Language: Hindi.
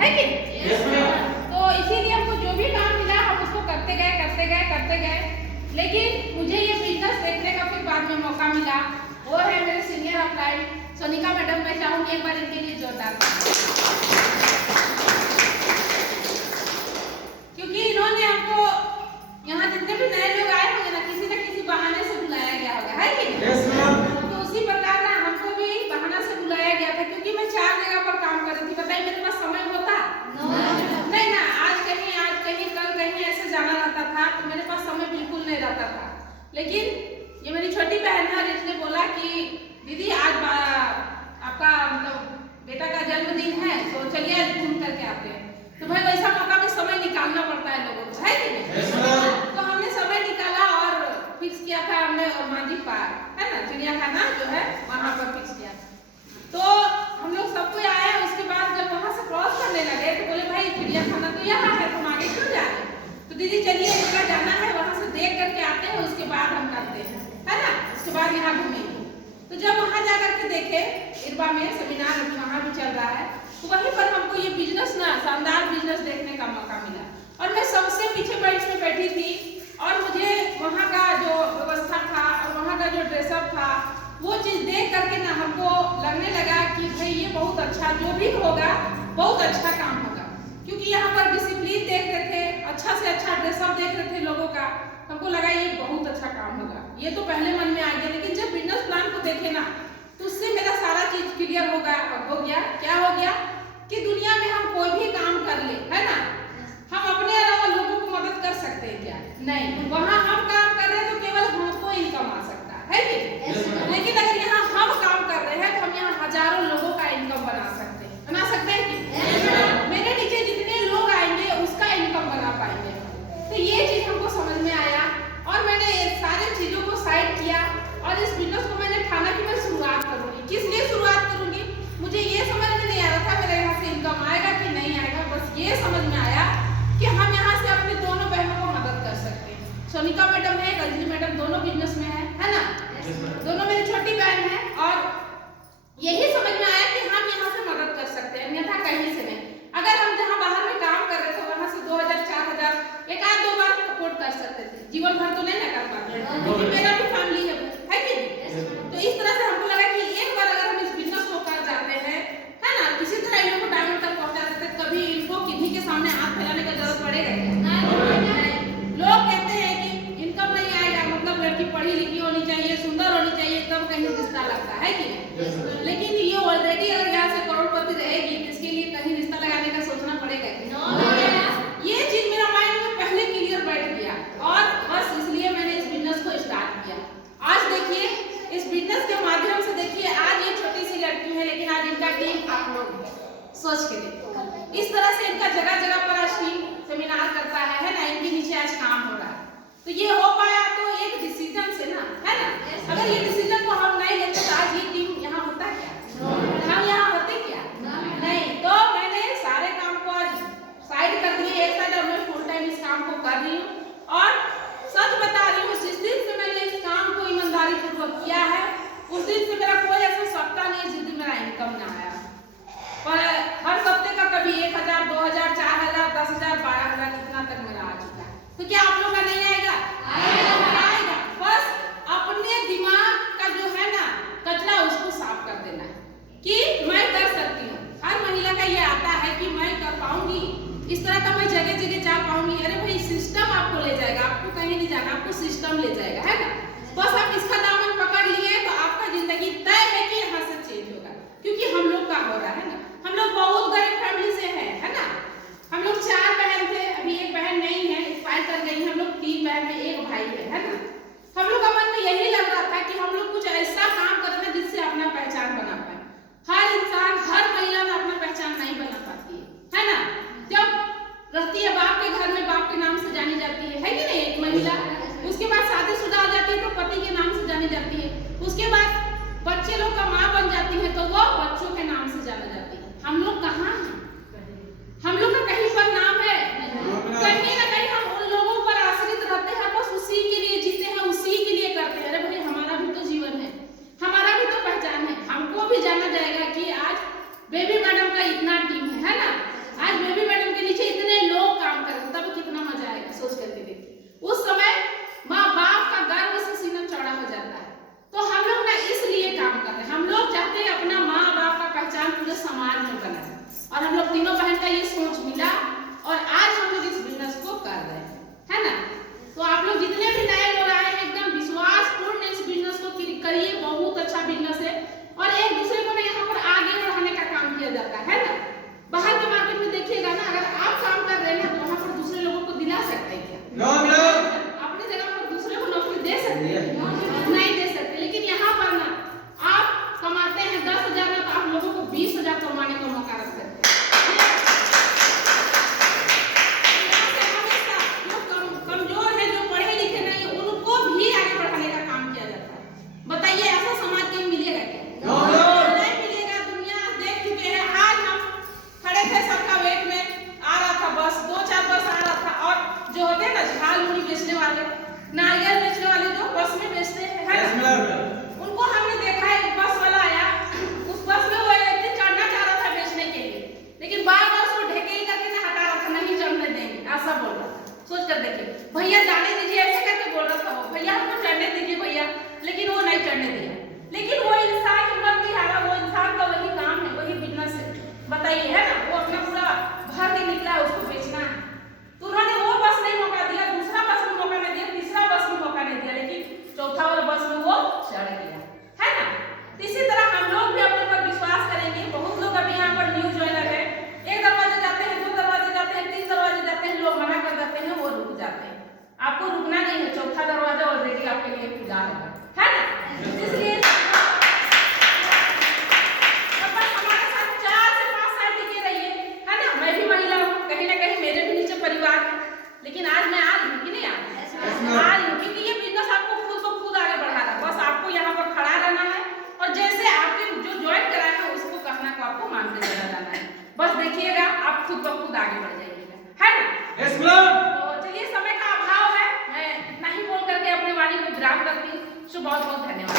है कि? तो इसीलिए हमको जो भी काम मिला हम उसको करते गए। लेकिन मुझे ये बिजनेस देखने का फिर बाद में मौका मिला, वो है मेरे सीनियर अप्लाइड सोनिका मैडम। मैं चाहूंगी एक बार इनके लिए जोरदार, क्योंकि इन्होंने हमको यहाँ जितने भी नए लोग आए होंगे ना, किसी न किसी बहाने से बुलाया गया होगा, है कि? तो उसी प्रकार ना हमको भी बहाना से बुलाया गया था, क्योंकि मैं 4 जगह पर काम कर रही थी। बताइए मेरे पास समय होता नहीं ना, आज कहीं कल कहीं ऐसे जाना रहता था, तो मेरे पास समय बिल्कुल नहीं रहता था। लेकिन ये मेरी छोटी बहन है, इसने बोला कि दीदी आज आपका मतलब बेटा का जन्मदिन है, तो चलिए आज घूम करके आते हैं। तो भाई वैसा मौका में समय निकालना पड़ता है लोगों को, है कि नहीं? तो हमने समय निकाला और फिक्स किया था हमने मांझी पार्क, है ना, चिड़ियाखाना जो है वहाँ पर फिक्स किया। तो हम लोग सब कोई आया, उसके बाद जब वहाँ से क्रॉस करने लगे तो बोले भाई चिड़ियाखाना तो यहाँ है, तुम आगे क्यों जा रहे? तो दीदी चलिए इतना जाना है, वहाँ से देख करके आते हैं, उसके बाद हम करते हैं, है ना, उसके बाद यहाँ घूमेंगे। तो जब वहाँ जा करके देखे, इरबा में सेमिनार अभी वहाँ भी चल रहा है, तो वहीं पर हमको ये बिजनेस ना शानदार बिजनेस देखने का मौका मिला। और मैं सबसे पीछे बेंच में बैठी थी, और मुझे वहाँ का जो व्यवस्था था और वहाँ का जो ड्रेसअप था, वो चीज़ देख करके ना हमको लगने लगा कि भाई ये बहुत अच्छा, जो भी होगा बहुत अच्छा काम होगा। क्योंकि यहाँ पर डिसिप्लिन देख रहे थे, अच्छा से अच्छा ड्रेसअप देख रहे थे लोगों का, हमको लगा ये बहुत अच्छा काम होगा। ये तो पहले मन में आ गया, लेकिन जब बिजनेस प्लान को देखे ना, तो उससे मेरा सारा चीज क्लियर हो गया। क्या हो गया कि दुनिया में हम कोई भी काम कर ले, है ना, हम अपने अलावा लोगों को मदद कर सकते हैं क्या? नहीं। वहाँ हम काम कर रहे हैं तो केवल हमको इनकम आ सकता है कि? लेकिन अगर यहाँ हम काम कर रहे हैं तो हम यहाँ हजारों लोगों का इनकम बना सकते हैं कि? मेरे नीचे जितने लोग आएंगे उसका इनकम बना पाएंगे। तो ये चीज हमको समझ में आया, और मैंने सारी चीजों को साइड किया, और इस बिजनेस को मैंने ठाना कि मैं शुरुआत करूंगी। किस लिए शुरुआत करूंगी? मुझे ये समझ में नहीं आ रहा था मेरे यहाँ से इनकम आएगा कि नहीं आएगा, बस ये समझ में आया कि हम यहाँ से अपनी दोनों बहनों को मदद कर सकते हैं। सोनिका मैडम है, अंजलि मैडम, दोनों बिजनेस में है ना, दोनों मेरी छोटी बहन है, और यही समझ में आया कि हम यहाँ से मदद कर सकते हैं, अन्यथा कहीं से नहीं। अगर हम जहाँ बाहर में काम कर रहे थे वहाँ से 2000 4000 एक आध दो बार सपोर्ट कर सकते थे, जीवन भर तो नहीं ना कर पाते, क्योंकि मेरा भी फैमिली है कि नहीं? तो इस तरह से हमको लगा कि एक बार अगर हम इस बिजनेस को कर जाते हैं, है ना, किसी तरह इन लोगों को डायमंड तक पहुँचा देते, कभी इनको किन्हीं के सामने हाथ फैलाने का जरूरत पड़ेगा क्या? लोग कहते हैं कि इनकम नहीं आएगा, मतलब लड़की पढ़ी लिखी होनी चाहिए, सुंदर होनी चाहिए, तब कहीं रिश्ता लगता है कि नहीं? लेकिन ये ऑलरेडी अगर यहाँ से करोड़पति रहेगी, इसके लिए कहीं रिश्ता लगाने का सोचना पड़ेगा कि? ये चीज मेरा माइंड में पहले क्लियर बैठ गया, और बस इसलिए मैंने इस बिजनेस को स्टार्ट किया। आज देखिए इस बिजनेस के माध्यम से, देखिए आज ये छोटी सी लड़की है, लेकिन आज इनका टीम आप लोग सोच के देखो, इस तरह से इनका जगह जगह पर आज टीम सेमिनार करता है ना, इनके नीचे आज काम हो रहा है। तो ये हो पाया तो एक डिसीजन से ना, है ना? अगर ये डिसीजन को हम नहीं लेते तो आज ये टीम यहाँ होता क्या? हम यहाँ होते क्या? नहीं। तो मैंने सारे काम को आज साइड कर दिए, एक साइड, और मैं फुल टाइम इस काम को कर रही हूँ। और सच बता रही हूँ, जिस दिन से मैंने इस काम को ईमानदारी पूर्वक किया है, उस दिन से मेरा कोई ऐसा सप्ताह नहीं जिस दिन मेरा इनकम ना आया। पर हर सप्ते का कभी 1000 2000 4000 10000 12000 इतना तक मेरा आ चुका है। तो क्या आप लोग का नहीं आएगा? आएगा। बस अपने दिमाग का जो है ना कचरा, उसको साफ कर देना है कि मैं कर सकती हूँ। हर महिला का ये आता है कि मैं कर पाऊंगी, इस तरह का मैं जगह जगह जा पाऊंगी। अरे भाई सिस्टम आपको ले जाएगा, आपको कहीं नहीं जाना, आपको सिस्टम ले जाएगा, है ना? बस आप इसका दामन पकड़ लिए तो आपका जिंदगी तय है कि यहाँ से चेंज होगा। क्योंकि हम लोग का हो रहा है ना, हम लोग बहुत गरीब फैमिली से है ना? हम लोग 4 बहन थे, अभी एक बहन नहीं है, एक्सपायर कर गई। हम लोग 3 बहन है, एक भाई है ना? हम लोग का मन में यही लग रहा था कि हम लोग कुछ ऐसा काम करना जिससे अपना पहचान बना पाए। हर इंसान, हर महिला में अपना पहचान नहीं बना पाती है ना? जब रहती है बाप के घर में, बाप के नाम से जानी जाती है कि नहीं एक महिला? उसके बाद शादीशुदा हो जाती है तो पति के नाम से जानी जाती है। उसके बाद बच्चे लोग का माँ बन जाती है तो वो बच्चों के नाम से जाना जाती है। और हम लोग तीनों बहन का ये सोच मिला और आज हम लोग इस बिजनेस को कर रहे हैं, है ना। तो आप लोग जितने भी नए लोग आए हैं एकदम विश्वासपूर्ण इस बिजनेस को करिए, बहुत अच्छा बिजनेस है और एक दूसरे को यहाँ पर आगे बढ़ाने का काम किया जाता है ना। बाहर के मार्केट में देखिएगा ना, अगर आप काम कर रहे हैं तो वहाँ पर दूसरे लोगों को दिला सकते हैं क्या? अपनी जगह पर दूसरे को नौकरी दे सकते हैं? नहीं दे सकते। लेकिन यहाँ पर ना आप कमाते हैं 10,000 तो आप लोगों को 20,000 कमाने का मौका रख सकते हैं। कमजोर है, जो पढ़े लिखे नहीं, उनको भी आगे बढ़ाने का काम किया जाता है। बताइए ऐसा समाज कहीं मिलेगा क्या? नहीं मिलेगा। दुनिया देख चुके हैं। आज हम खड़े थे सबका वेट में, आ रहा था बस, 2-4 बस आ रहा था और जो होते हैं ना झाल मुड़ी बेचने वाले, नारियल बेचने वाले जो बस में बेचते हैं, उनको हमने देखा है। बस वाला आया, उस बस में वो व्यक्ति चढ़ना चाह रहा था बेचने के लिए, लेकिन बार-बार उसको ढकेल करके ना हटा रहा था, नहीं चढ़ने देंगे ऐसा बोल रहा था। सोच कर देखिए, भैया जाने दीजिए ऐसे करके बोल रहा था वो, भैया हमको चढ़ने दीजिए भैया, लेकिन वो नहीं चढ़ने दिया। लेकिन वो इंसान हिम्मत नहीं हारा, वो इंसान का वही काम है, वही बिजनेस है। बताइए, है ना, वो अपना पूरा भर के निकला है, उसको बेचना है। तो उन्होंने वो बस नहीं मौका दिया, दूसरा बस में मौका नहीं दिया, तीसरा बस में मौका नहीं दिया, लेकिन चौथा वाला बस में वो चढ़ गया, है ना। इसी तरह हम लोग भी अपने पर विश्वास करेंगे। बहुत लोग अभी यहाँ पर न्यू ज्वाइनर है, एक दरवाजे जाते हैं, 2 दरवाजे जाते हैं, 3 दरवाजे जाते हैं, लोग मना कर देते हैं, वो रुक जाते हैं। आपको रुकना नहीं है, चौथा दरवाजा ऑलरेडी आपके लिए खुला है ना। इसलिए हमारे साथ 4 से 5 साल टिके रहिए, है ना। मैं भी महिला हूँ, कहीं ना कहीं मेरे भी नीचे परिवार है, लेकिन आज मैं आ रही हूँ कि नहीं आ रही हूँ, क्योंकि ये बिजनेस आपको खुद को खुद आगे बढ़ा रहा है। बस आपको यहाँ पर खड़ा रहना है और जैसे आपके जो ज्वाइन कराए हैं उसको कहना को आपको मानते चला जाना है। बस देखिएगा आप खुद ब खुद आगे बढ़ जाइएगा, है ना। तो चलिए, समय का अभाव है, मैं इतना ही बोल करके अपने वाणी को विराम करती हूँ। बहुत बहुत धन्यवाद।